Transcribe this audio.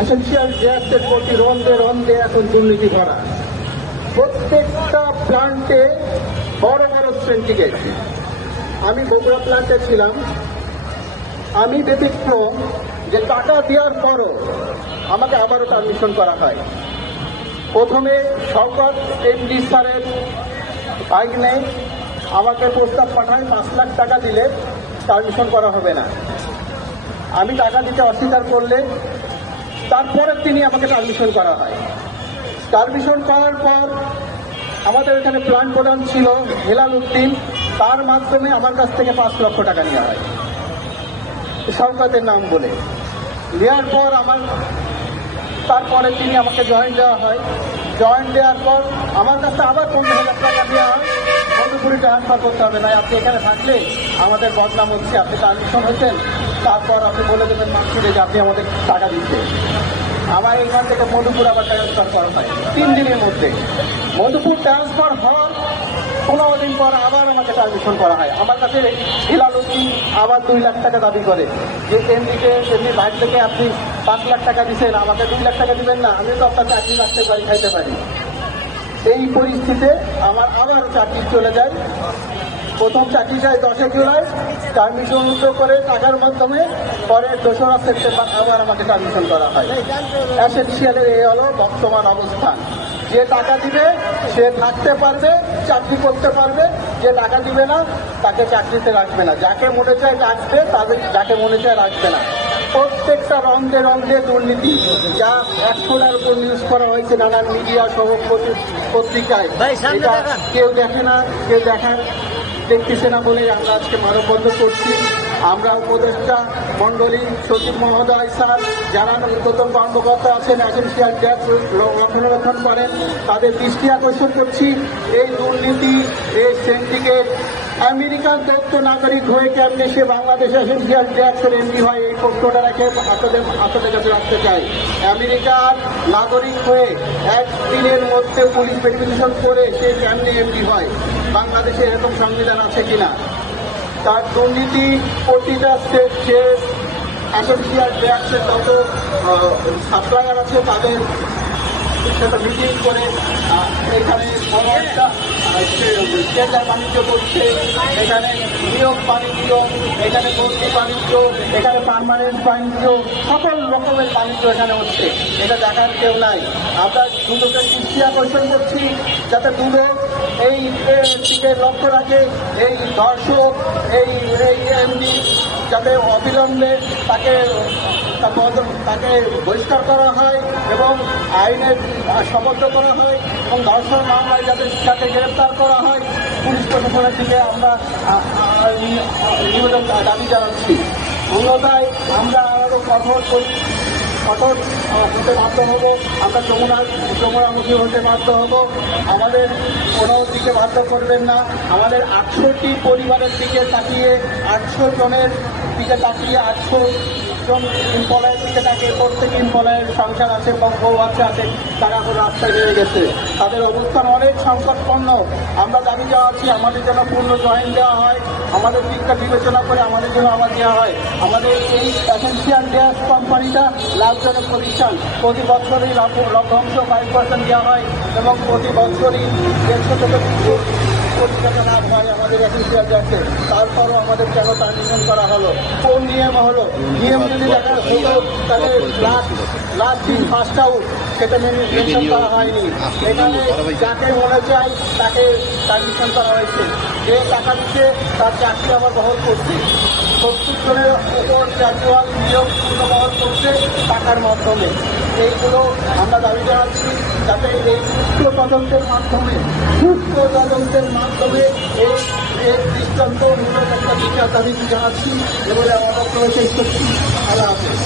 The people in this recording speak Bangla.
এসেনশিয়াল গ্যাসের প্রতি রন্ধে রন্ধে এখন দুর্নীতি ভরা। প্রত্যেকটা প্লান্টে বড় বড় সিন্ডিকেট। আমি বগুড়া প্লান্টে ছিলাম, আমি ব্যতিক্রম যে টাকা দেওয়ার পরও আমাকে আবারও পারমিশন করা হয়। প্রথমে শওকত এমডি স্যারের বাইক আমাকে প্রস্তাব পাঠায় 5 লাখ টাকা দিলে পারমিশন করা হবে না। আমি টাকা দিতে অস্বীকার করলে তারপরে তিনি আমাকে পারমিশন করা হয়। পারমিশন করার পর আমাদের এখানে প্ল্যান্ট প্রধান ছিল হেলাল উদ্দিন, তার মাধ্যমে আমার কাছ থেকে 5 লক্ষ টাকা নেওয়া হয় শওকতের নাম বলে। নেওয়ার পর তারপরে তিনি আমাকে জয়েন্ট দেওয়া হয়। জয়েন্ট দেওয়ার পর আমার কাছে আবার 15,000 টাকা দেওয়া হয়। মধুপুরে ট্রান্সফার করতে হবে না, আপনি এখানে থাকলে আমাদের বদনাম হচ্ছে, আপনি পারমিশন হচ্ছেন, তারপর আপনি বলে দেবেন মার্কেটে যে আপনি আমাদের টাকা দিচ্ছে। আমার এখান থেকে মধুপুর আবার ট্রান্সফার করা হয় 3 দিনের মধ্যে। মধুপুর ট্রান্সফার হওয়ার 15 দিন পর আবার আমাকে পারমিশন করা হয়। আমার কাছে হেলাল উদ্দিন আবার 2 লাখ টাকা দাবি করে যে এমনি বাইরে থেকে আপনি 5 লাখ টাকা দিচ্ছেন, আমাকে 2 লাখ টাকা দিবেন না, আমি তো আপনার চাকরি রাখতে পারি, খাইতে পারি। এই পরিস্থিতিতে আমার আবার চাকরি চলে যায়। প্রথম চাকরি যায় 10 জুলাই, পারমিশন করে টাকার মাধ্যমে, পরে 2রা সেপ্টেম্বর আবার আমাকে পারমিশন করা হয়। এসেনশিয়ালের এই হলো বর্তমান অবস্থান। যে টাকা দিবে সে থাকতে পারবে, চাকরি করতে পারবে, যে টাকা দিবে না তাকে চাকরিতে রাখবে না, যাকে মনে চায় রাখবে, তাদের যাকে মনে চায় রাখবে না। প্রত্যেকটা রন্ধে রন্ধে দুর্নীতি, যা 100টার উপর নিউজ করা হয়েছে নানান মিডিয়া সহ পত্রিকায়। কেউ দেখে না, কেউ দেখতেছে না বলে আমরা আজকে মানববন্ধন করছি। আমরা উপদেষ্টা মন্ডলী, সচিব মহোদয় স্যার, যারা উদ্বোধন কর্মকর্তা আছেন, এসেনশিয়াল গ্যাস রক্ষণাবেক্ষণ করেন, তাদের দৃষ্টি আকর্ষণ করছি। এই দুর্নীতি, এই সিন্ডিকেট আমেরিকান দত্ত নাগরিক হয়ে কেমনি সে বাংলাদেশে এসেনশিয়াল গ্যাসের এমডি হয়, এই প্রশ্নটা রেখে আপনাদের কাছে রাখতে চাই। আমেরিকার নাগরিক হয়ে 1 দিনের মধ্যে পুলিশ ভেরিফিকেশন করে সে কেমনি এমডি হয়? বাংলাদেশে এরকম সংবিধান আছে কিনা? তার দুর্নীতি প্রতিটা স্টেট যে এসেনশিয়াল গ্যাসের যত সাপ্লায়ার আছে তাদের সেটা মিটিং করে এখানে টেন্ডার বাণিজ্য করছে, এখানে নিয়োগ বাণিজ্য, এখানে ভর্তি বাণিজ্য, এখানে পার্মানেন্ট বাণিজ্য, সকল রকমের বাণিজ্য এখানে হচ্ছে। এটা দেখার কেউ নাই। আমরা দুদকের দৃষ্টি আকর্ষণ করছি যাতে দুদক এই দিকে লক্ষ্য রাখে, এই দর্শক, এই এমডি যাতে অবিলম্বে তাকে বহিষ্কার করা হয় এবং আইনের সমর্থ করা হয় এবং ধর্ষণ মামলায় যাতে গ্রেপ্তার করা হয়। পুলিশ প্রশাসনের দিকে আমরা নিবেদন দাবি জানাচ্ছি। অন্যথায় আমরা আরও কঠোর হতে বাধ্য হব, আমরা যমুনামুখী হতে বাধ্য হব। আমাদের কোনো দিকে বাধ্য করবেন না। আমাদের 68টি পরিবারের দিকে তাকিয়ে, 800 জনের দিকে তাকিয়ে, 800 জন এমপ্লয়ের দিকে তাকিয়ে, প্রত্যেক এমপ্লয়ের সংসার আছে, বউ আছে, তারা এখন রাস্তায় বেড়ে গেছে। তাদের অবস্থান অনেক সংকটপন্ন। আমরা দাবি জানাচ্ছি আমাদের যেন পূর্ণ জয়েন দেওয়া হয়, আমাদের দিকটা বিবেচনা করে আমাদের জন্য আবার দেওয়া হয়। আমাদের এই এসেনশিয়াল গ্যাস কোম্পানিটা লাভজনক প্রতিষ্ঠান, প্রতি বছরই লভ্যাংশ 5% দেওয়া হয় এবং প্রতি বছরই 150 থেকে 200 কোটি টাকা লাভ হয় আমাদের এসেনশিয়াল গ্যাসে। তারপরও আমাদের কেন পারমিশন করা হলো? কোন নিয়ম হলো? নিয়ম যদি দেখা হতো তাহলে লাস্ট দিন 1st আউট, সেটা মেনশন করা হয়নি। এখানে যাকে মনে চাই তাকে পারমিশন করা হয়েছে। যে টাকা দিচ্ছে তার চাকরি আবার বহল করছে, 70 জনের উপর ক্যাজুয়াল নিয়োগ বহল করছে টাকার মাধ্যমে। এইগুলো আমরা দাবি জানাচ্ছি যাতে এই সুষ্ঠু তদন্তের মাধ্যমে এই দৃষ্টান্তমূলক একটা বিচার দাবি জানাচ্ছি। এবারে আমাদের প্রবেশ করছি। আল্লাহ হাফেজ।